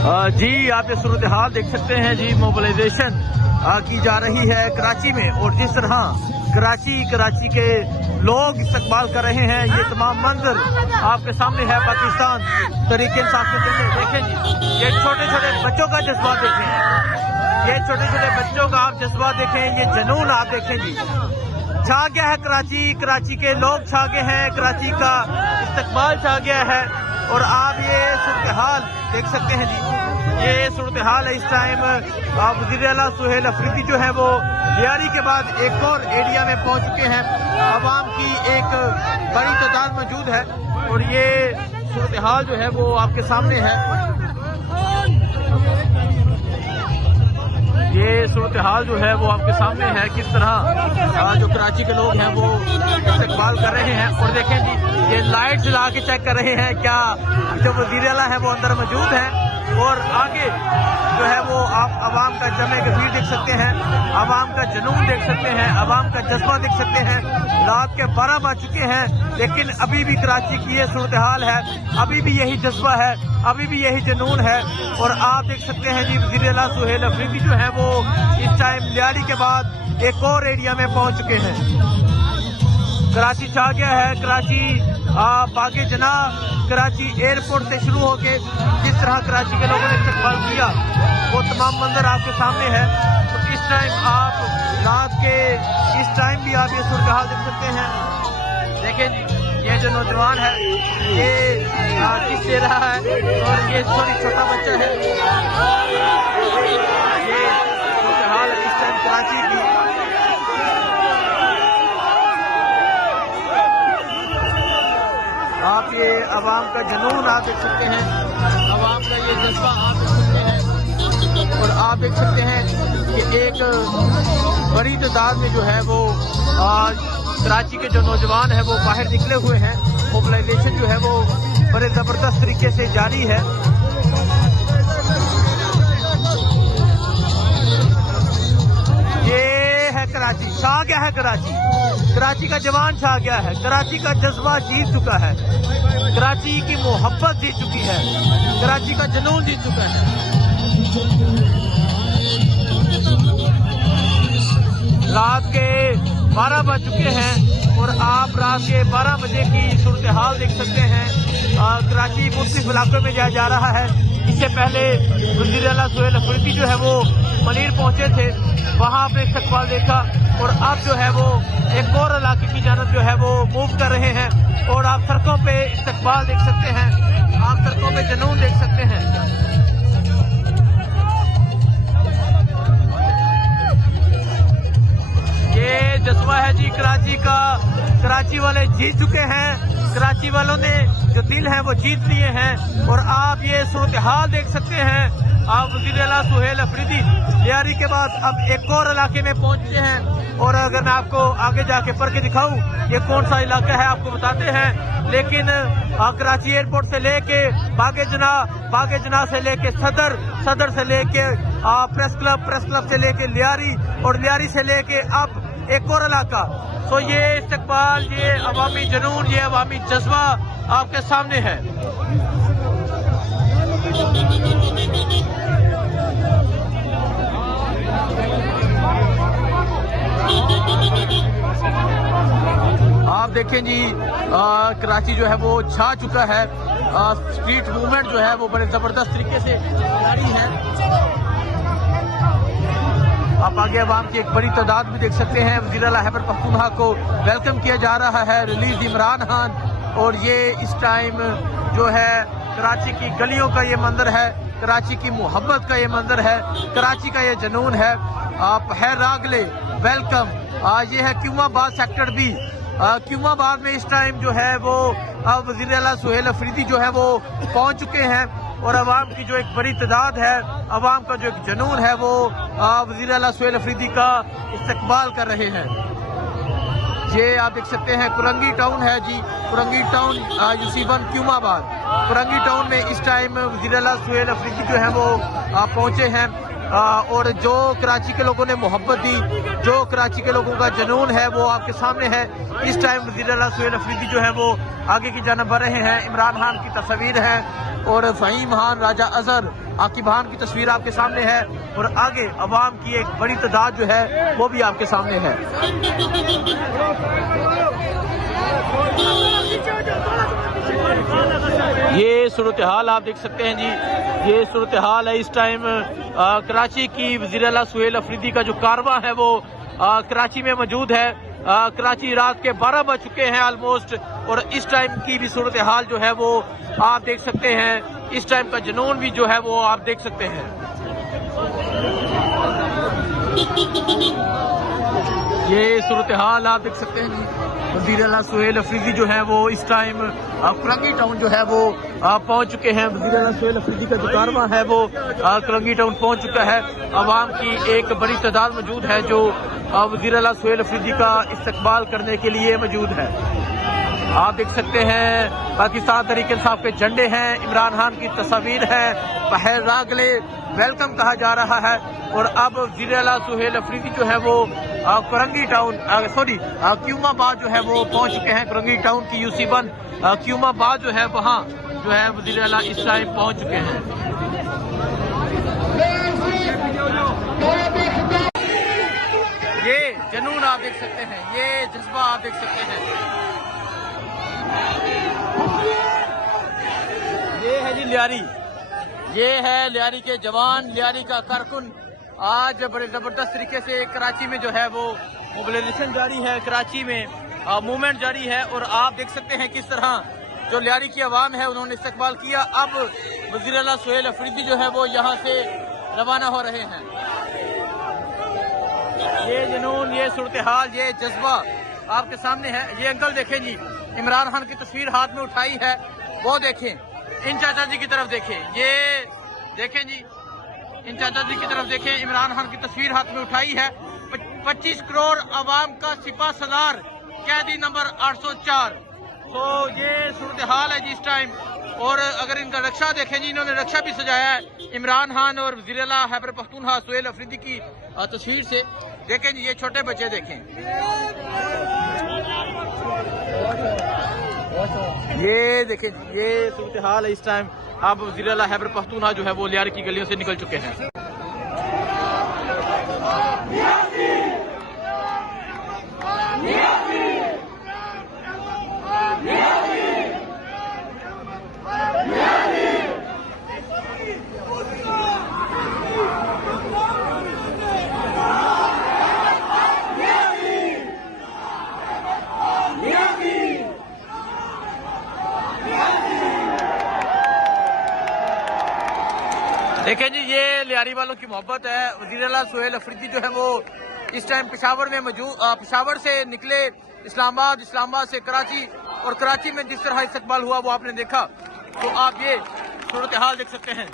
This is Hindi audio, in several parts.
जी आप ये सूरत हाल देख सकते हैं जी। मोबिलाइजेशन की जा रही है कराची में और जिस तरह कराची के लोग इस्तकबाल कर रहे हैं, ये तमाम मंजर आपके सामने है। पाकिस्तान तहरीक इंसाफ के झंडे देखें जी। ये छोटे छोटे बच्चों का जज्बा देखें, ये छोटे छोटे बच्चों का आप जज्बा देखें, ये जुनून आप देखें जी। छा गया है कराची के लोग छा गए हैं, कराची का इस्तकबाल छा गया है। और आप ये सूरत हाल देख सकते हैं जी। ये सूरत हाल है इस टाइम। वज़ीर आला सुहेल अफरीदी जो है वो तैयारी के बाद एक और एरिया में पहुंच चुके हैं। अवाम की एक बड़ी तादाद मौजूद है और ये सूरत हाल जो है वो आपके सामने है। ये सूरत हाल जो है वो आपके सामने है, किस तरह जो कराची के लोग हैं वो इस्तकबाल कर रहे हैं। और देखें जी, ये लाइट जला के चेक कर रहे हैं क्या जो वज़ीर आला है वो अंदर मौजूद है। और आगे जो है वो आप अवाम का जमे गफीर देख सकते हैं, अवाम का जुनून देख सकते हैं, अवाम का जज्बा देख सकते हैं। रात के 12 बज चुके हैं लेकिन अभी भी कराची की ये सूरत हाल है, अभी भी यही जज्बा है, अभी भी यही जुनून है। और आप देख सकते हैं जी, वज़ीर आला सुहेल अफरीदी जो है वो इस टाइम लियारी के बाद एक और एरिया में पहुंच चुके हैं। कराची छा गया है, कराची बागे जना, कराची एयरपोर्ट से शुरू होके जिस तरह कराची के लोगों ने इस्तकबाल किया वो तमाम मंजर आपके सामने है। तो इस टाइम आप रात के इस टाइम भी आप ये सूरत हाल देख सकते हैं। देखें ये जो नौजवान है ये किस दे रहा है और ये छोटा बच्चा है। ये सूरत हाल इस टाइम कराची की। आप ये अवाम का जुनून आप देख सकते हैं, अवाम का ये जज्बा आप देख सकते हैं। और आप देख सकते हैं कि एक बड़ी तादाद में जो है वो कराची के जो नौजवान है वो बाहर निकले हुए हैं। मोबिलाइजेशन जो है वो बड़े ज़बरदस्त तरीके से जारी है। ये है कराची, छा गया है कराची का जवान छा गया है, कराची का जज्बा जीत चुका है, कराची की मोहब्बत जीत चुकी है, कराची का जुनून जीत चुका है। रात के 12 बज चुके हैं और आप रात के 12 बजे की सूरत हाल देख सकते हैं। कराची मुख्तलिफ इलाकों में जा रहा है। इससे पहले वज़ीर आला सुहेल अफरीदी जो है वो मनीर पहुंचे थे, वहां आपने इस्तकबाल देखा। और अब जो है वो एक और इलाके की जानब जो है वो मूव कर रहे हैं। और आप सड़कों पे इस्तकबाल देख सकते हैं, आप सड़कों पे जुनून देख सकते हैं। ये जज्बा है जी कराची का, कराची वाले जीत चुके हैं, कराची वालों ने जो दिल है वो जीत लिए हैं। और आप ये सूरत हाल देख सकते हैं। आप वज़ीर आला सुहेल अफरीदी तैयारी के बाद अब एक और इलाके में पहुंचते हैं। और अगर मैं आपको आगे जाके पढ़ के दिखाऊं ये कौन सा इलाका है आपको बताते हैं। लेकिन कराची एयरपोर्ट से लेके बागे जना से लेके सदर से लेके प्रेस क्लब से लेके लियारी और लियारी से लेके अब एक और इलाका। तो ये इस्तकबाल, ये अवामी जुनून, ये अवामी जज्बा आपके सामने है। आप देखें जी, कराची जो है वो छा चुका है। स्ट्रीट मूवमेंट जो है वो बड़े जबरदस्त तरीके से जारी है। आप आगे अवाम की एक बड़ी तादाद भी देख सकते हैं। वज़ीर आला खैबर पख्तूनख्वा को वेलकम किया जा रहा है, रिलीज इमरान खान। और ये इस टाइम जो है कराची की गलियों का ये मंजर है, कराची की मोहब्बत का ये मंजर है, कराची का ये जुनून है। आप है रागले वेलकम। ये है क्यूमाबाद सेक्टर बी। क्यूमाबाद में इस टाइम जो है वो वज़ीर आला सुहेल अफरीदी जो है वो पहुंच चुके हैं। और अवाम की जो एक बड़ी तादाद है, अवाम का जो एक जुनून है वो वज़ीर आला सुहेल अफरीदी का इस्तकबाल कर रहे हैं। ये आप देख सकते हैं कुरंगी टाउन है जी, Korangi town UC1 Qayyumabad. Korangi town में इस टाइम वज़ीर आला सुहेल अफरीदी जो है वो पहुंचे हैं। और जो कराची के लोगों ने मोहब्बत दी, जो कराची के लोगों का जुनून है वो आपके सामने है। इस टाइम वज़ीर आला सुहेल अफरीदी जो है वो आगे की जानब बढ़ रहे हैं। इमरान खान की तस्वीर है और फ़हीम खान, राजा अजहर आकिब खान की तस्वीर आपके सामने है और आगे अवाम की एक बड़ी तादाद जो है वो भी आपके सामने है। ये सूरत हाल आप देख सकते हैं जी, ये सूरत हाल है इस टाइम कराची की। वज़ीर आला सुहेल अफरीदी का जो कारवां है वो कराची में मौजूद है। कराची रात के 12 बज चुके हैं ऑलमोस्ट और इस टाइम की भी सूरत हाल जो है वो आप देख सकते हैं। इस टाइम का जुनून भी जो है वो आप देख सकते हैं। ये सूरत हाल आप देख सकते हैं जी। वज़ीर आला सुहेल अफरीदी जो है वो इस टाइम कुरंगी टाउन जो है वो पहुंच चुके हैं। वज़ीर आला सुहेल अफरीदी का जो कारवां है वो कुरंगी टाउन पहुंच चुका है। अवाम की एक बड़ी तादाद मौजूद है जो वज़ीर आला सुहेल अफरीदी का इस्तकबाल करने के लिए मौजूद है। आप देख सकते हैं पाकिस्तान तहरीक इंसाफ के झंडे हैं, इमरान खान की तस्वीर है, बहर रागले वेलकम कहा जा रहा है। और अब वज़ीर आला सुहेल अफरीदी जो है वो कुरंगी टाउन क्यूमाबाद जो है वो पहुंच चुके हैं। कुरंगी टाउन की UC1 क्यूमाबाद जो है वहाँ जो है वज़ीर आला इस टाइम पहुंच चुके हैं। ये जुनून आप देख सकते हैं, ये जज्बा आप देख सकते हैं। ये है जी लियारी, ये है लियारी के जवान, लियारी का कारकुन। आज बड़े जबरदस्त तरीके से कराची में जो है वो मोबिलाइजेशन जारी है, कराची में मूवमेंट जारी है और आप देख सकते हैं किस तरह जो लियारी की आवाम है उन्होंने इस्तकबाल किया। अब वज़ीर आला सुहेल अफरीदी जो है वो यहाँ से रवाना हो रहे हैं। ये जुनून, ये सूरत हाल, ये जज्बा आपके सामने है। ये अंकल देखें जी, इमरान खान की तस्वीर हाथ में उठाई है, वो देखें। इन चाचा जी की तरफ देखें, ये देखें जी, इन चाचा जी की तरफ देखें। इमरान खान की तस्वीर हाथ में उठाई है। 25 करोड़ आवाम का सिपा सलार, कैदी नंबर 804। तो ये सूरत हाल है जी इस टाइम। और अगर इनका रक्षा देखें जी, इन्होंने रक्षा भी सजाया है इमरान खान और वज़ीर आला खैबर पख्तूनख्वा सुहेल अफरीदी की तस्वीर से। देखें जी, ये छोटे बच्चे देखें, ये देखें जी, ये सूरत हाल है इस टाइम। अब वज़ीर आला खैबर पख्तूनख्वा जो है वो लियारी की गलियों से निकल चुके हैं। देखें जी, ये लियारी वालों की मोहब्बत है। वज़ीर आला सुहेल अफरीदी जो है वो इस टाइम पेशावर में मौजूद, पेशावर से निकले इस्लामाबाद, इस्लामाबाद से कराची और कराची में जिस तरह इस्तकबाल हुआ वो आपने देखा। तो आप ये सूरत हाल देख सकते हैं।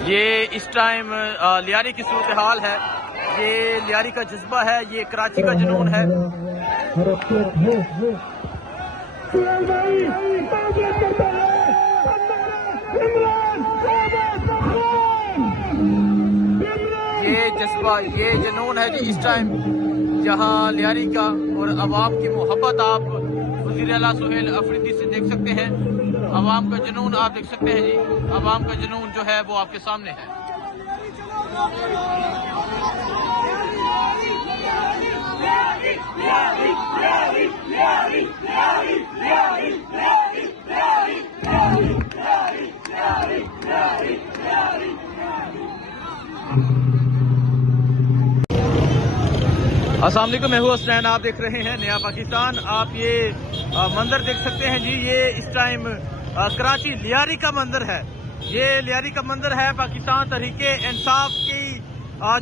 ये इस टाइम लियारी की सूरत हाल है, ये लियारी का जज्बा है, ये कराची का जुनून है। ये जज्बा, ये जुनून है जी इस टाइम, जहाँ लियारी का और अवाम की मोहब्बत आप वज़ीर आला सुहेल अफरीदी से देख सकते हैं। अवाम का जुनून आप देख सकते हैं जी, अवाम का जुनून जो है वो आपके सामने है। अस्सलाम वालेकुम, मैं हूं हसनैन, आप देख रहे हैं नया पाकिस्तान। आप ये मंजर देख सकते हैं जी, ये इस टाइम कराची लियारी का मंजर है। ये लियारी का मंजर है पाकिस्तान तहरीके इंसाफ की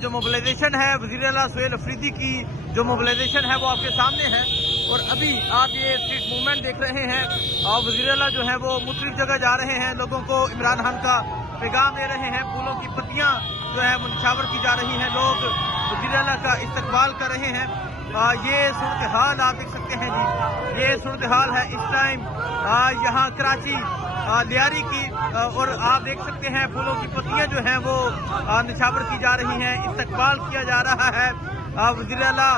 जो मोबिलाइजेशन है, वज़ीर आला सुहेल अफरीदी की जो मोबिलाइजेशन है वो आपके सामने है। और अभी आप ये स्ट्रीट मूवमेंट देख रहे हैं और वज़ीर आला जो है वो मुख्तलिफ जगह जा रहे हैं, लोगों को इमरान खान का पैगाम दे रहे हैं, फूलों की पत्तियां जो है वो निछावर की जा रही हैं, लोग वज़ीर आला का इस्तकबाल कर रहे हैं। ये सूरत हाल आप देख सकते हैं जी, ये सूरत हाल है इस टाइम यहाँ कराची लियारी की। और आप देख सकते हैं फूलों की पत्तियां जो हैं वो निछावर की जा रही हैं, इस्तकबाल किया जा रहा है। वज़ीर आला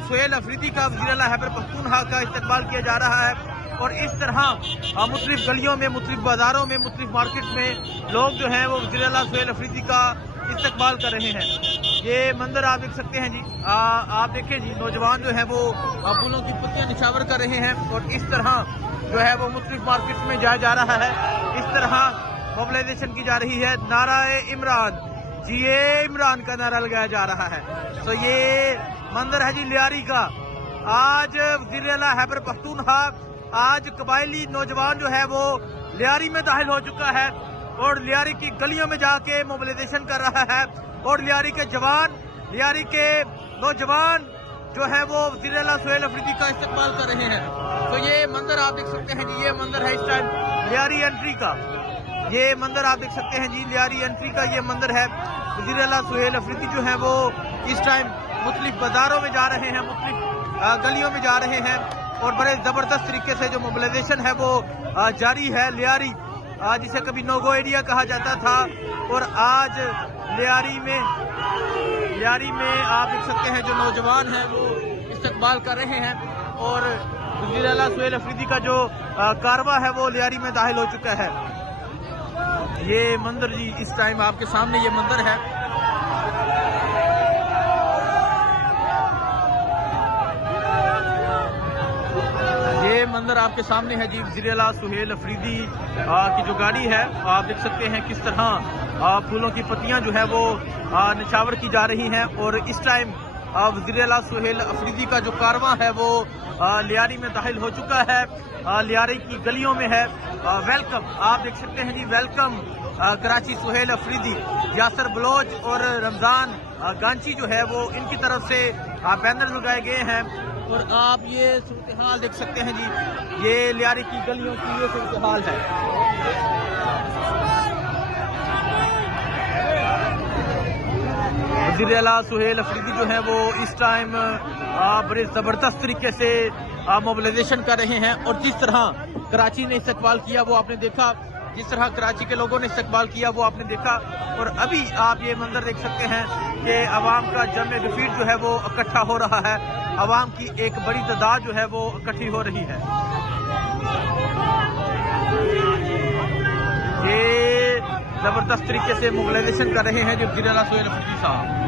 सुहेल अफरीदी का, वज़ीर आला खैबर पख्तूनख्वा का इस्तकबाल किया जा रहा है। और इस तरह मुख्तलिफ गलियों में, मुख्तलिफ बाजारों में, मुख्तलिफ मार्केट में लोग जो हैं वो वज़ीर आला सुहेल अफरीदी का इस्तकबाल कर रहे हैं। ये मंजर आप देख सकते हैं जी। आप देखें जी, नौजवान जो है वो फूलों की पत्तियां निछावर कर रहे हैं और इस तरह जो है वो मुख्तलिफ मार्केट में जाया जा रहा है। इस तरह मोबिलाइजेशन की जा रही है। नाराए इमरान जी, ये इमरान का नारा लगाया जा रहा है। तो ये मंजर है जी लियारी का। आज वज़ीर आला खैबर पख्तूनख्वा, आज कबायली नौजवान जो है वो लियारी में दाखिल हो चुका है और लियारी की गलियों में जाके मोबिलाइजेशन कर रहा है। और लियारी के जवान, लियारी के नौजवान जो है वो वज़ीर आला सुहेल अफरीदी का इस्तकबाल कर रहे हैं। तो ये मंजर आप देख सकते हैं जी, ये मंजर है इस टाइम लियारी एंट्री का। ये मंजर आप देख सकते हैं जी, लियारी एंट्री का ये मंजर है। वज़ीर आला सुहेल अफरीदी जो है वो इस टाइम मुख्तलिफ बाजारों में जा रहे हैं, मुख्तलिफ गलियों में जा रहे हैं और बड़े ज़बरदस्त तरीके से जो मोबिलाइजेशन है वो जारी है। लियारी जिसे कभी नोगो एरिया कहा जाता था और आज लियारी में आप देख सकते हैं जो नौजवान हैं वो इस्तकबाल कर रहे हैं। और वज़ीर आला सुहेल अफरीदी का जो कारवा है वो लियारी में दाखिल हो चुका है। ये मंजर जी इस टाइम आपके सामने ये मंजर है। ये मंजर आपके सामने है जी, वज़ीर आला सुहेल अफरीदी की जो गाड़ी है। आप देख सकते हैं किस तरह फूलों की पत्तियां जो है वो निछावर की जा रही हैं और इस टाइम वज़ीर आला सुहेल अफरीदी का जो कारवां है वो लियारी में दाखिल हो चुका है, लियारी की गलियों में है। वेलकम आप देख सकते हैं जी, वेलकम कराची सुहेल अफरीदी। यासर बलोच और रमजान गांची जो है वो इनकी तरफ से बैनर लगाए गए हैं। और आप ये सूरत हाल देख सकते हैं जी, ये लियारी की गलियों की ये सूरत हाल है। वज़ीर आला सुहेल अफरीदी जो है वो इस टाइम बड़े ज़बरदस्त तरीके से मोबिलाइजेशन कर रहे हैं। और जिस तरह कराची ने इस्तकबाल किया वो आपने देखा, जिस तरह कराची के लोगों ने इस्तकबाल किया वो आपने देखा। और अभी आप ये मंजर देख सकते हैं कि अवाम का जमे गफीर जो है वो इकट्ठा हो रहा है, अवाम की एक बड़ी तादाद जो है वो इकट्ठी हो रही है। ये ज़बरदस्त तरीके से मोबिलाइजेशन कर रहे हैं जो वज़ीर आला सुहेल अफरीदी साहब।